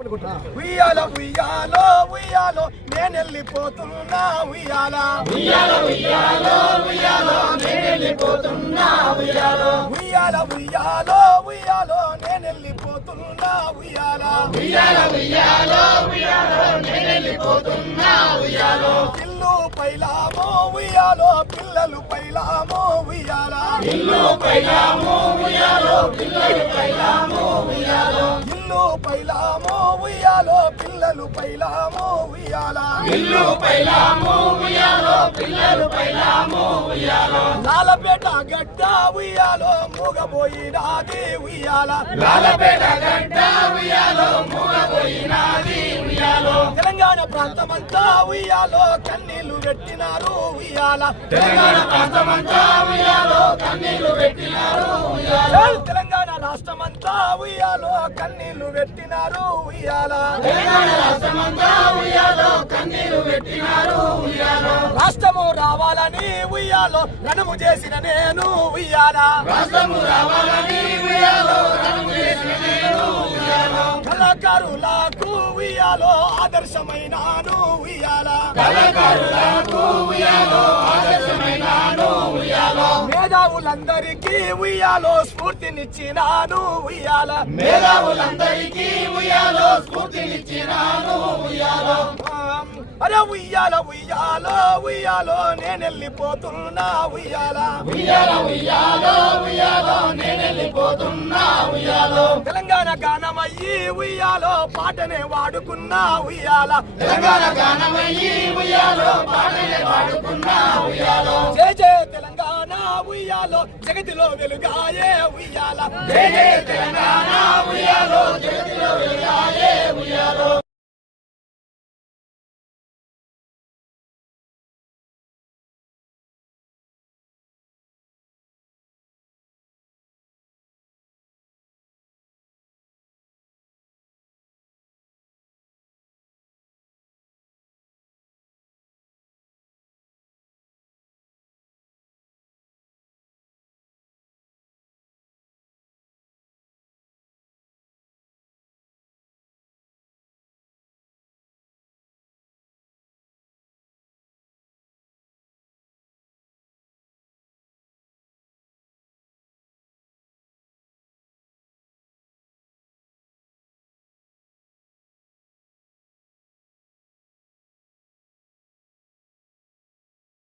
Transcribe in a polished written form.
ఉయ్యాలో ఉయ్యాలో ఉయ్యాలో నేనెళ్ళిపోతున్నా ఉయ్యాలా ఉయ్యాలో ఉయ్యాలో ఉయ్యాలో నేనెళ్ళిపోతున్నా ఉయ్యాలో ఉయ్యాలో ఉయ్యాలో ఉయ్యాలో నేనెళ్ళిపోతున్నా ఉయ్యాలా ఉయ్యాలో ఉయ్యాలో ఉయ్యాలో నేనెళ్ళిపోతున్నా ఉయ్యాలో ఇల్లు పైలామో ఉయ్యాలో పిల్లలు పైలామో ఉయ్యాలా ఇల్లు పైలామో ఉయ్యాలో పిల్లలు పైలామో ఉయ్యాలో ఇల్లు పైలామో ఉయ్యాలో పిల్లలు పైలామో ఉయ్యాలా ఇల్లు పైలామో ఉయ్యాలో పిల్లలు పైలామో ఉయ్యాలో లాలపేట గడ్డ ఉయ్యాలో మూగబోయినాది ఉయ్యాల లాలపేట గడ్డ ఉయ్యాలో మూగబోయినాది ఉయ్యాలో తెలంగాణ ప్రాంతమంతా ఉయ్యాలో కన్నీళ్లు పెట్టినారు ఉయ్యాల తెలంగాణ ప్రాంతమంతా ఉయ్యాలో కన్నీళ్లు పెట్టినారు ఉయ్యాలో తెలంగాణ రాష్ట్రమంతా ఉయ్యాలో కన్నీళ్లు పెట్టినారు ఉయ్యాల తెలంగాణ రాష్ట్రమంతా ఉయ్యాలో కన్నీళ్లు పెట్టినారు ఉయ్యాలో రాష్ట్రము రావాలని ఉయ్యాలో రణము చేసిన నేను ఉయ్యాల రాష్ట్రము రావాలని ఉయ్యాలో రణము చేసిన నేను ఉయ్యాలో కళాకారులకు ఉయ్యాలో ఆదర్శమైనాను ఉయ్యాల కళాకారులకు ఉయ్యాలో ఆదర్శమైనాను ఉయ్యాలో మేధావులందరికీ ఉయ్యాలో స్ఫూర్తినిచ్చినాను ఉయ్యాల మేధావులందరికీ ఉయ్యాలో స్ఫూర్తినిచ్చినాను ఉయ్యాలో అరే ఉయ్యాల ఉయ్యాలో ఉయ్యాలో నేనెళ్ళిపోతున్నా ఉయ్యాల ఉయ్యాలో ఉయ్యాలో ఉయ్యాలో నేనెళ్ళిపోతున్నా ఉయ్యాలో తెలంగాణ గానమయ్యి ఉయ్యాలో పాటనే వాడుకున్నా ఉయ్యాల తెలంగాణ గానమయ్యి ఉయ్యాలో పాటనే వాడుకున్నా ఉయ్యాలో జయ జయ తెలంగాణ ఉయ్యాలో జగతిలో వెలుగాయే ఉయ్యాల జయ జయ తెలంగాణ ఉయ్యాలో జగతిలో వెలుగాయే